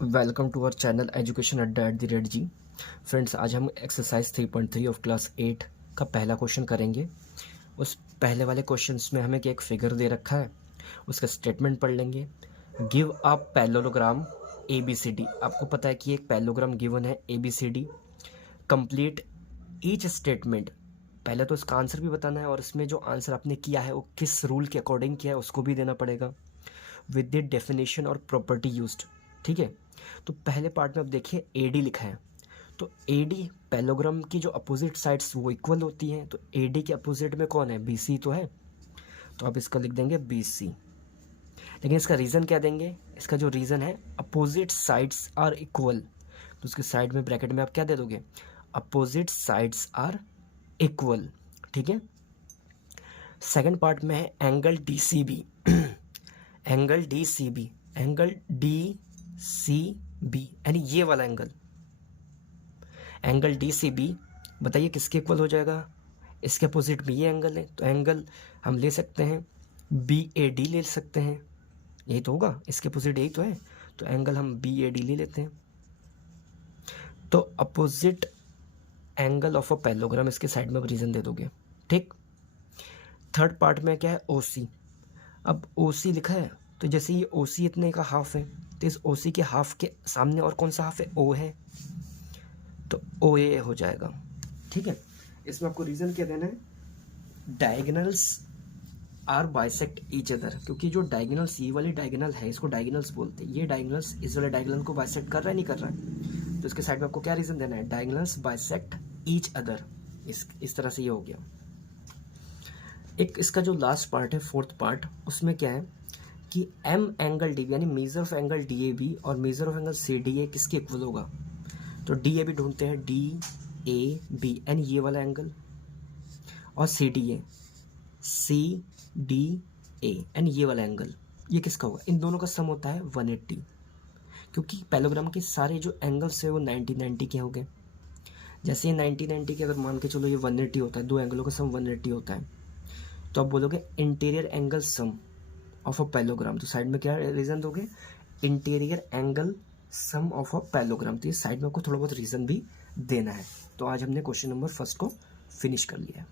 Welcome to our channel education Adda @जी। Friends, आज हम एक्सरसाइज 3.3 ऑफ क्लास 8 का पहला क्वेश्चन करेंगे। उस पहले वाले क्वेश्चंस में हमें एक फिगर दे रखा है, उसका स्टेटमेंट पढ़ लेंगे। Give a parallelogram ABCD। आपको पता है कि एक पैरेललोग्राम गिवन है ABCD। Complete each statement. पहले तो इसका आंसर भी बताना है और इसमें जो आंसर आपने किया है वो किस रूल के अकॉर्डिंग किया है उसको भी देना पड़ेगा, विद द डेफिनेशन और प्रॉपर्टी यूज्ड। ठीक है, तो पहले पार्ट में अब देखिए AD लिखा है, तो AD पैरेललोग्राम की जो अपोजिट साइड्स वो इक्वल होती हैं, तो AD के अपोजिट में कौन है? BC तो है, तो आप इसका लिख देंगे BC। लेकिन इसका रीज़न क्या देंगे? इसका जो रीज़न है अपोजिट साइड्स आर इक्वल, तो उसके साइड में ब्रैकेट में आप क्या दे दोगे? Opposite sides are equal. ठीक है, सेकंड पार्ट में है angle DCB। Angle DCB, angle DCB यानी ये वाला एंगल, एंगल DCB बताइए किसके इक्वल हो जाएगा? इसके अपोजिट में ये एंगल है, तो एंगल हम ले सकते हैं BAD ले सकते हैं, यही तो होगा, इसके अपोजिट यही तो है, तो एंगल हम BAD ले लेते हैं। तो opposite angle of a parallelogram, इसके साइड में रीजन दे दोगे। ठीक, थर्ड पार्ट में क्या है? OC। अब OC लिखा है, तो जैसे ये OC इतने का हाफ है, तो इस OC के हाफ के सामने और कौन सा हाफ है? O है, तो OA हो जाएगा। ठीक है, इसमें आपको रीजन क्या देना है? Diagonals are bisect each other, क्योंकि जो डायगोनल्स, ये वाली डायगोनल है इसको डायगोनल्स बोलते हैं, ये डायगोनल्स इस वाले डायगोनल को बाइसेक्ट कर रहा है नहीं कर रहा है, तो इसके साइड में आपको क्या रीजन देना है? Diagonals bisect each other. इस तरह से ये हो गया। एक इसका जो लास्ट पार्ट है, फोर्थ पार्ट, उसमें क्या है कि M एंगल DB यानी मेजर ऑफ एंगल DAB और मेजर ऑफ एंगल CDA किसके इक्वल होगा? तो DAB ढूंढते हैं, DAB यानी ये वाला एंगल, और CDA यानी ये वाला एंगल, ये किसका होगा? इन दोनों का सम होता है 180, क्योंकि पैरेललोग्राम के सारे जो एंगल्स है वो 90-90 के हो गए। जैसे ये 90-90 के, अगर मान के चलो ये 180 होता है, दो एंगलों का सम 180 होता है, तो आप बोलोगे interior angle sum of a parallelogram, तो साइड में क्या रीजन दोगे? Interior angle sum of a parallelogram. तो ये साइड में आपको थोड़ा बहुत रीजन भी देना है। तो आज हमने क्वेश्चन नंबर फर्स्ट को फिनिश कर लिया है।